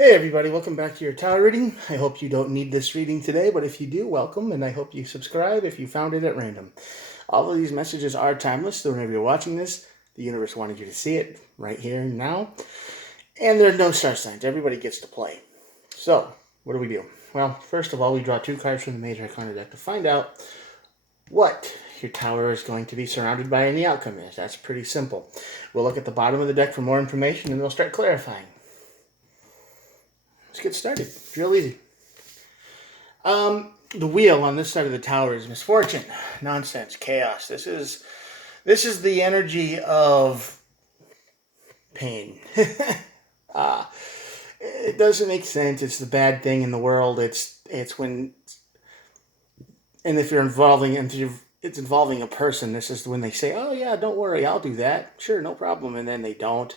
Hey everybody, welcome back to your tarot reading. I hope you don't need this reading today, but if you do, welcome, and I hope you subscribe if you found it at random. All of these messages are timeless, so whenever you're watching this, the universe wanted you to see it right here and now. And there are no star signs. Everybody gets to play. So, what do we do? Well, first of all, we draw 2 cards from the Major Arcana deck to find out what your tower is going to be surrounded by and the outcome is. That's pretty simple. We'll look at the bottom of the deck for more information and we'll start clarifying. Let's get started. It's real easy. The wheel on this side of the tower is misfortune, nonsense, chaos. This is the energy of pain. It doesn't make sense. It's the bad thing in the world. It's when, and if it's involving a person. This is when they say, "Oh yeah, don't worry, I'll do that. Sure, no problem," and then they don't.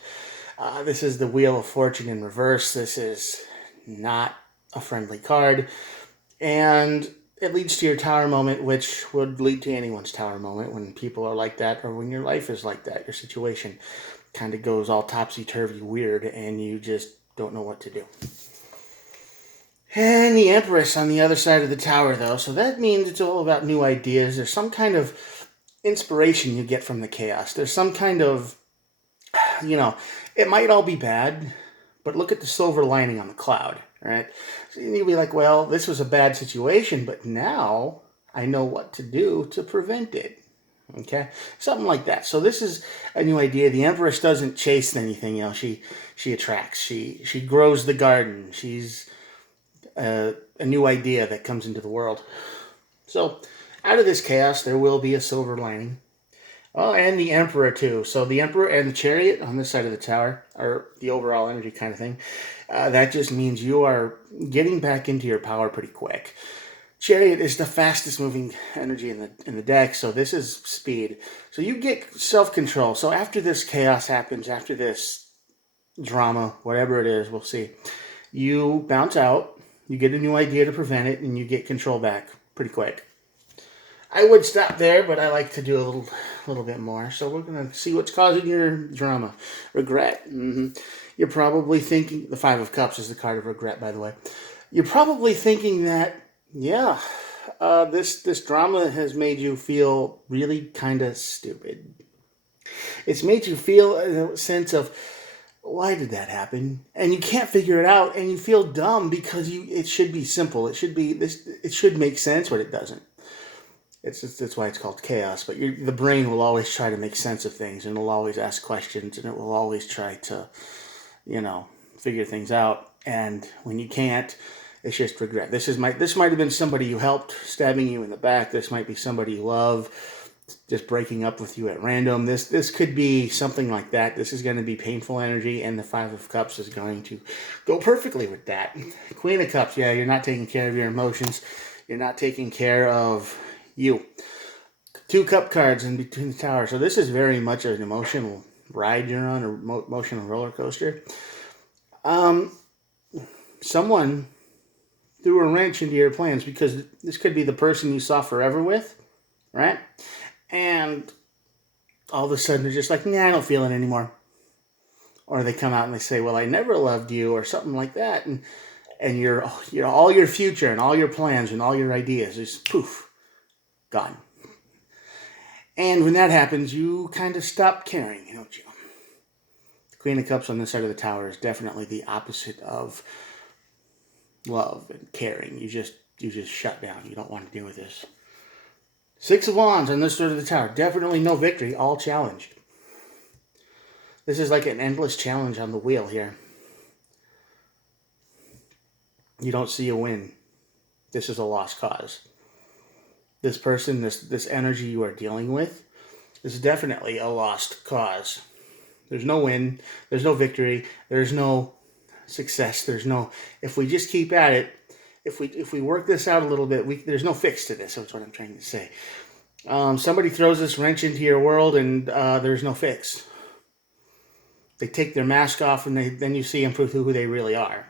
This is the Wheel of Fortune in reverse. This is not a friendly card. And it leads to your tower moment, which would lead to anyone's tower moment when people are like that, or when your life is like that. Your situation kind of goes all topsy-turvy weird, and you just don't know what to do. And the Empress on the other side of the tower, though, so that means it's all about new ideas. There's some kind of inspiration you get from the chaos. There's some kind of, it might all be bad, but look at the silver lining on the cloud, right? So you'll be like, well, this was a bad situation, but now I know what to do to prevent it. Okay? Something like that. So this is a new idea. The Empress doesn't chase anything, she attracts. She grows the garden. She's a new idea that comes into the world. So out of this chaos, there will be a silver lining. Oh, and the Emperor, too. So the Emperor and the Chariot on this side of the tower, or the overall energy kind of thing, that just means you are getting back into your power pretty quick. Chariot is the fastest moving energy in the deck, so this is speed. So you get self-control. So after this chaos happens, after this drama, whatever it is, we'll see, you bounce out, you get a new idea to prevent it, and you get control back pretty quick. I would stop there, but I like to do a little bit more. So we're going to see what's causing your drama. Regret. You're probably thinking, the Five of Cups is the card of regret, by the way. You're probably thinking that, this drama has made you feel really kind of stupid. It's made you feel a sense of, why did that happen? And you can't figure it out, and you feel dumb because it should be simple. It should make sense, but it doesn't. That's why it's called chaos. But the brain will always try to make sense of things, and it'll always ask questions, and it will always try to, figure things out. And when you can't, it's just regret. This might have been somebody you helped stabbing you in the back. This might be somebody you love just breaking up with you at random. This could be something like that. This is going to be painful energy, and the Five of Cups is going to go perfectly with that. Queen of Cups, you're not taking care of your emotions. You're not taking care of you. 2 cup cards in between the tower. So this is very much an emotional ride you're on, or emotional roller coaster. Someone threw a wrench into your plans, because this could be the person you saw forever with, right? And all of a sudden they're just like, nah, I don't feel it anymore. Or they come out and they say, well, I never loved you, or something like that. And you're all your future and all your plans and all your ideas is poof, gone. And when that happens, you kind of stop caring, don't you? The Queen of Cups on this side of the tower is definitely the opposite of love and caring. You just shut down. You don't want to deal with this. 6 of Wands on this side of the tower. Definitely no victory, all challenged. This is like an endless challenge on the wheel here. You don't see a win. This is a lost cause. This person, this energy you are dealing with, is definitely a lost cause. There's no win. There's no victory. There's no success. If we just keep at it, if we work this out a little bit, there's no fix to this. That's what I'm trying to say. Somebody throws this wrench into your world, and there's no fix. They take their mask off, and then you see them for who they really are.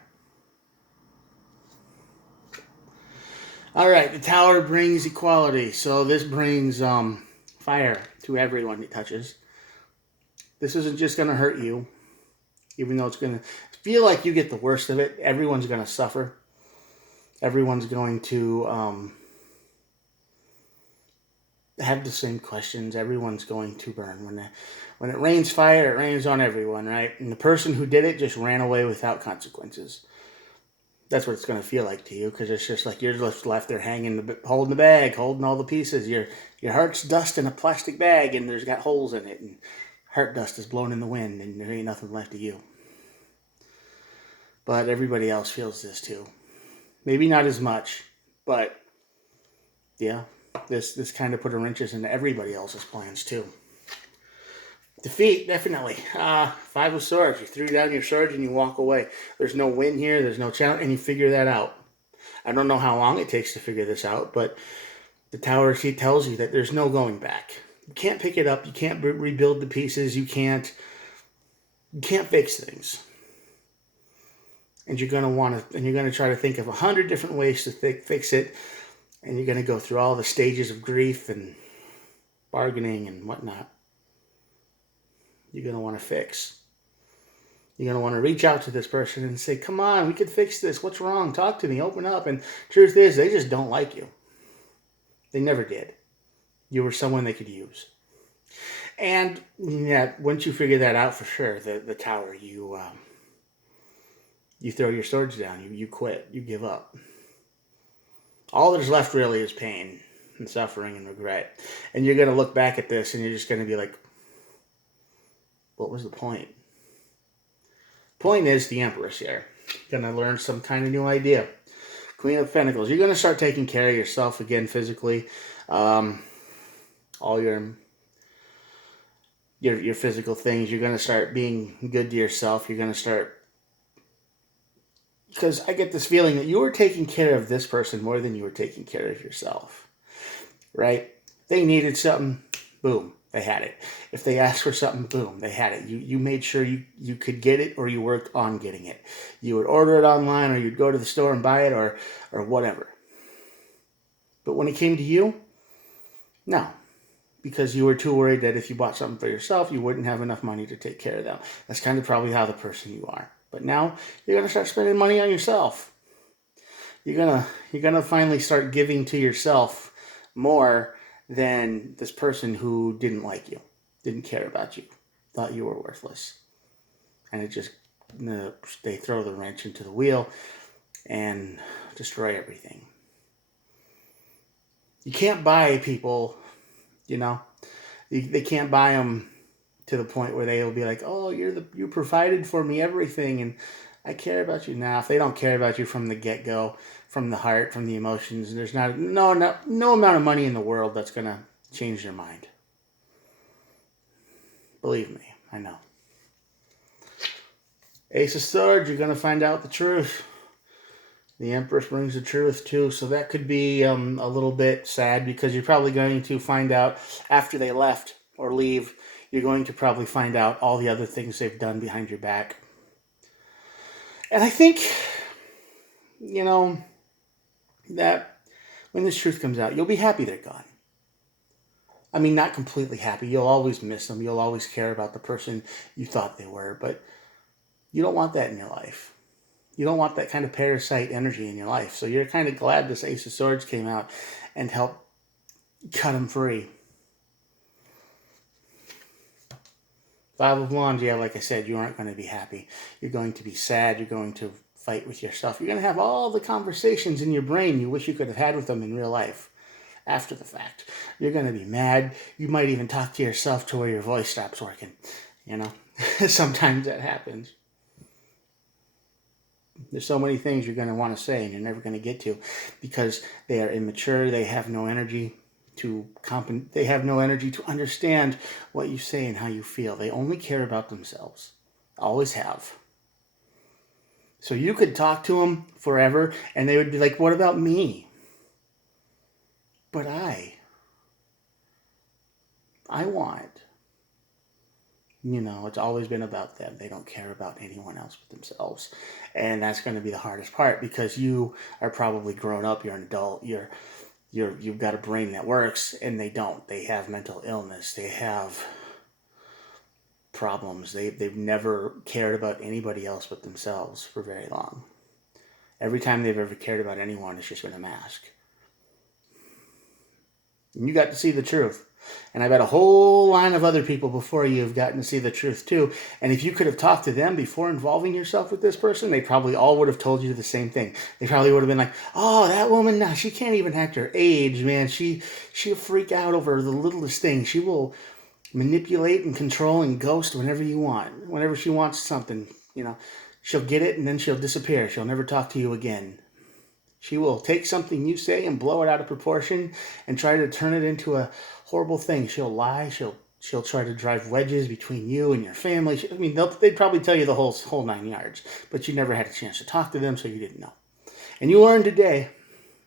All right, the tower brings equality. So this brings fire to everyone it touches. This isn't just going to hurt you. Even though it's going to feel like you get the worst of it, everyone's going to suffer. Everyone's going to have the same questions. Everyone's going to burn. When it rains fire, it rains on everyone, right? And the person who did it just ran away without consequences. That's what it's going to feel like to you, because it's just like you're just left there hanging, holding the bag, holding all the pieces. Your heart's dust in a plastic bag, and there's got holes in it, and heart dust is blown in the wind, and there ain't nothing left of you. But everybody else feels this too. Maybe not as much, but yeah, this kind of put a wrenches into everybody else's plans too. Defeat, definitely. 5 of Swords. You threw down your swords and you walk away. There's no win here. There's no challenge, and you figure that out. I don't know how long it takes to figure this out, but the Tower sheet tells you that there's no going back. You can't pick it up. You can't rebuild the pieces. You can't fix things. And you're gonna try to think of 100 different ways to fix it, and you're gonna go through all the stages of grief and bargaining and whatnot. You're gonna want to fix. You're gonna want to reach out to this person and say, "Come on, we could fix this. What's wrong? Talk to me. Open up." And truth is, they just don't like you. They never did. You were someone they could use. And yeah, once you figure that out for sure, the Tower, you throw your swords down. You quit. You give up. All that's left really is pain and suffering and regret. And you're going to look back at this and you're just going to be like, what was the point? Point is, the Empress here. Going to learn some kind of new idea. Queen of Pentacles. You're going to start taking care of yourself again physically. All your physical things. You're going to start being good to yourself. You're going to start... Because I get this feeling that you were taking care of this person more than you were taking care of yourself. Right? They needed something, boom, they had it. If they asked for something, boom, they had it. You made sure you could get it, or you worked on getting it. You would order it online, or you'd go to the store and buy it, or whatever. But when it came to you, no. Because you were too worried that if you bought something for yourself, you wouldn't have enough money to take care of them. That's kind of probably how the person you are. But now you're going to start spending money on yourself. You're gonna finally start giving to yourself more than this person who didn't like you, didn't care about you, thought you were worthless. And it just, they throw the wrench into the wheel and destroy everything. You can't buy people, they can't buy them to the point where they'll be like, "Oh, you provided for me everything, and I care about you." Now, if they don't care about you from the get-go, from the heart, from the emotions, there's no amount of money in the world that's gonna change their mind. Believe me, I know. Ace of Swords, you're gonna find out the truth. The Empress brings the truth too, so that could be a little bit sad, because you're probably going to find out after they left or leave. You're going to probably find out all the other things they've done behind your back. And I think, that when this truth comes out, you'll be happy they're gone. I mean, not completely happy. You'll always miss them. You'll always care about the person you thought they were. But you don't want that in your life. You don't want that kind of parasite energy in your life. So you're kind of glad this Ace of Swords came out and helped cut them free. Five of Wands, yeah, like I said, you aren't going to be happy. You're going to be sad. You're going to fight with yourself. You're going to have all the conversations in your brain you wish you could have had with them in real life after the fact. You're going to be mad. You might even talk to yourself to where your voice stops working. Sometimes that happens. There's so many things you're going to want to say and you're never going to get to, because they are immature. They have no energy to understand what you say and how you feel. They only care about themselves. Always have. So you could talk to them forever and they would be like, "What about me?" But I want. It's always been about them. They don't care about anyone else but themselves. And that's going to be the hardest part, because you are probably grown up, you're an adult, you've got a brain that works, and they don't. They have mental illness. They have problems. They've never cared about anybody else but themselves for very long. Every time they've ever cared about anyone, it's just been a mask. And you got to see the truth. And I bet a whole line of other people before you have gotten to see the truth too. And if you could have talked to them before involving yourself with this person, they probably all would have told you the same thing. They probably would have been like, oh, that woman, nah, she can't even act her age, man. She'll freak out over the littlest thing. She will manipulate and control and ghost whenever you want. Whenever she wants something, she'll get it and then she'll disappear. She'll never talk to you again. She will take something you say and blow it out of proportion and try to turn it into a horrible thing. She'll lie. She'll try to drive wedges between you and your family. They'd probably tell you the whole 9 yards, but you never had a chance to talk to them, so you didn't know. And you learn today,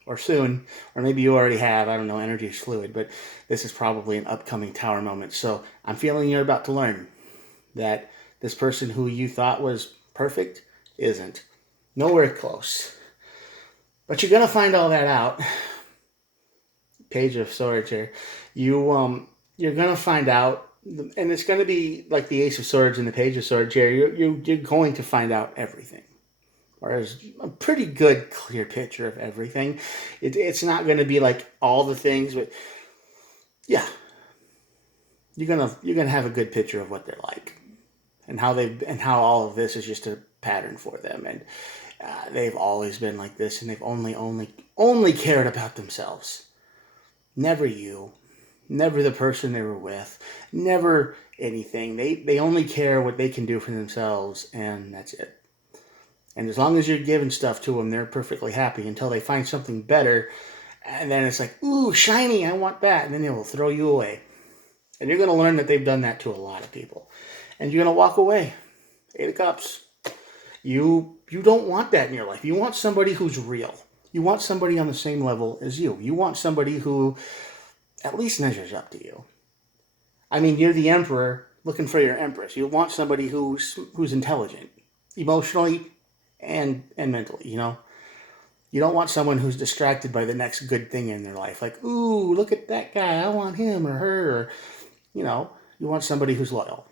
or soon, or maybe you already have. I don't know. Energy is fluid, but this is probably an upcoming tower moment. So I'm feeling you're about to learn that this person who you thought was perfect isn't. Nowhere close. But you're gonna find all that out. Page of Swords here. You're gonna find out, and it's gonna be like the Ace of Swords and the Page of Swords here. You're going to find out everything, or there's a pretty good, clear picture of everything. It's not gonna be like all the things, but yeah, you're gonna have a good picture of what they're like, and how all of this is just a pattern for them, and they've always been like this, and they've only cared about themselves. Never you. Never the person they were with. Never anything. They only care what they can do for themselves, and that's it. And as long as you're giving stuff to them, they're perfectly happy until they find something better, and then it's like, ooh, shiny, I want that, and then they will throw you away. And you're going to learn that they've done that to a lot of people. And you're going to walk away. 8 of Cups. You don't want that in your life. You want somebody who's real. You want somebody on the same level as you. You want somebody who at least measures up to you. I mean, you're the emperor looking for your empress. You want somebody who's intelligent, emotionally and mentally, You don't want someone who's distracted by the next good thing in their life. Like, ooh, look at that guy. I want him or her. Or, you want somebody who's loyal.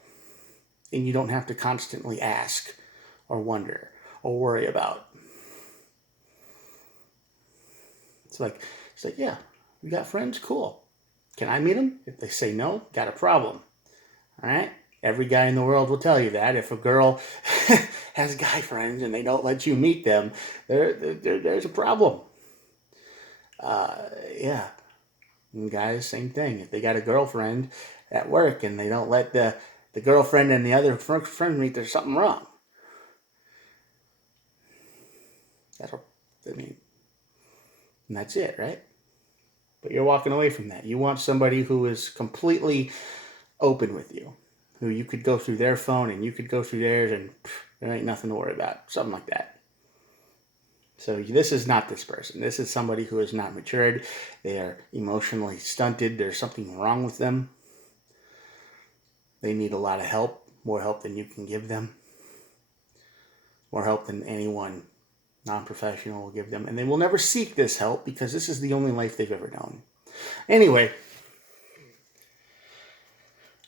And you don't have to constantly ask or wonder or worry about. It's like, yeah, we got friends? Cool. Can I meet them? If they say no, got a problem. All right? Every guy in the world will tell you that. If a girl has guy friends and they don't let you meet them, there's a problem. Yeah. And guys, same thing. If they got a girlfriend at work and they don't let the girlfriend and the other friend meet, there's something wrong. And that's it, right? But you're walking away from that. You want somebody who is completely open with you, who you could go through their phone and you could go through theirs and there ain't nothing to worry about. Something like that. So this is not this person. This is somebody who is not matured. They are emotionally stunted. There's something wrong with them. They need a lot of help, more help than you can give them, more help than anyone non-professional will give them. And they will never seek this help because this is the only life they've ever known. Anyway,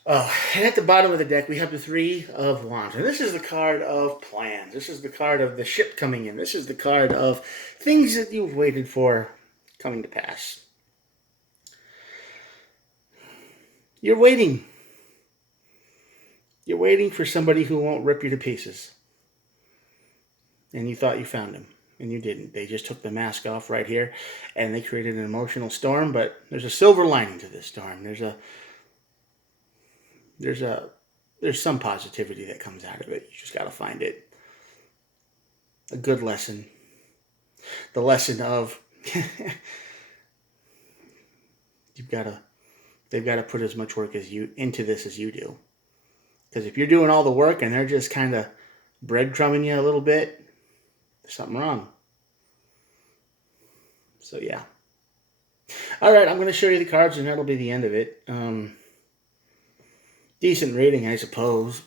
and at the bottom of the deck, we have the 3 of Wands. And this is the card of plans. This is the card of the ship coming in. This is the card of things that you've waited for coming to pass. You're waiting. You're waiting for somebody who won't rip you to pieces. And you thought you found him. And you didn't. They just took the mask off right here. And they created an emotional storm. But there's a silver lining to this storm. There's some positivity that comes out of it. You just got to find it. A good lesson. The lesson of they've got to put as much work into this as you do. Because if you're doing all the work and they're just kind of breadcrumbing you a little bit, there's something wrong. So yeah. All right, I'm going to show you the cards and that'll be the end of it. Decent reading, I suppose.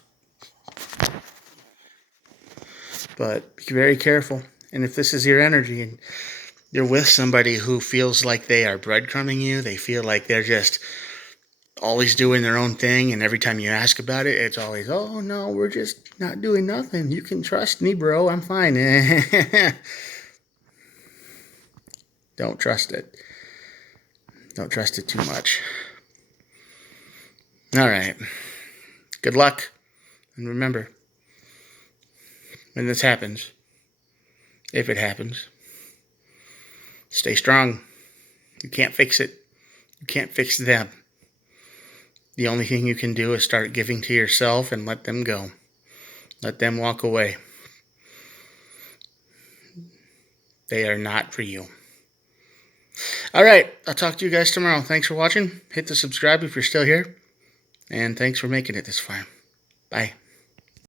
But be very careful. And if this is your energy and you're with somebody who feels like they are breadcrumbing you, they feel like they're just always doing their own thing, and every time you ask about it, it's always, oh no, we're just not doing nothing. You can trust me, bro. I'm fine. Don't trust it. Don't trust it too much. All right. Good luck. And remember, when this happens, if it happens, stay strong. You can't fix it. You can't fix them. The only thing you can do is start giving to yourself and let them go. Let them walk away. They are not for you. All right. I'll talk to you guys tomorrow. Thanks for watching. Hit the subscribe if you're still here. And thanks for making it this far. Bye.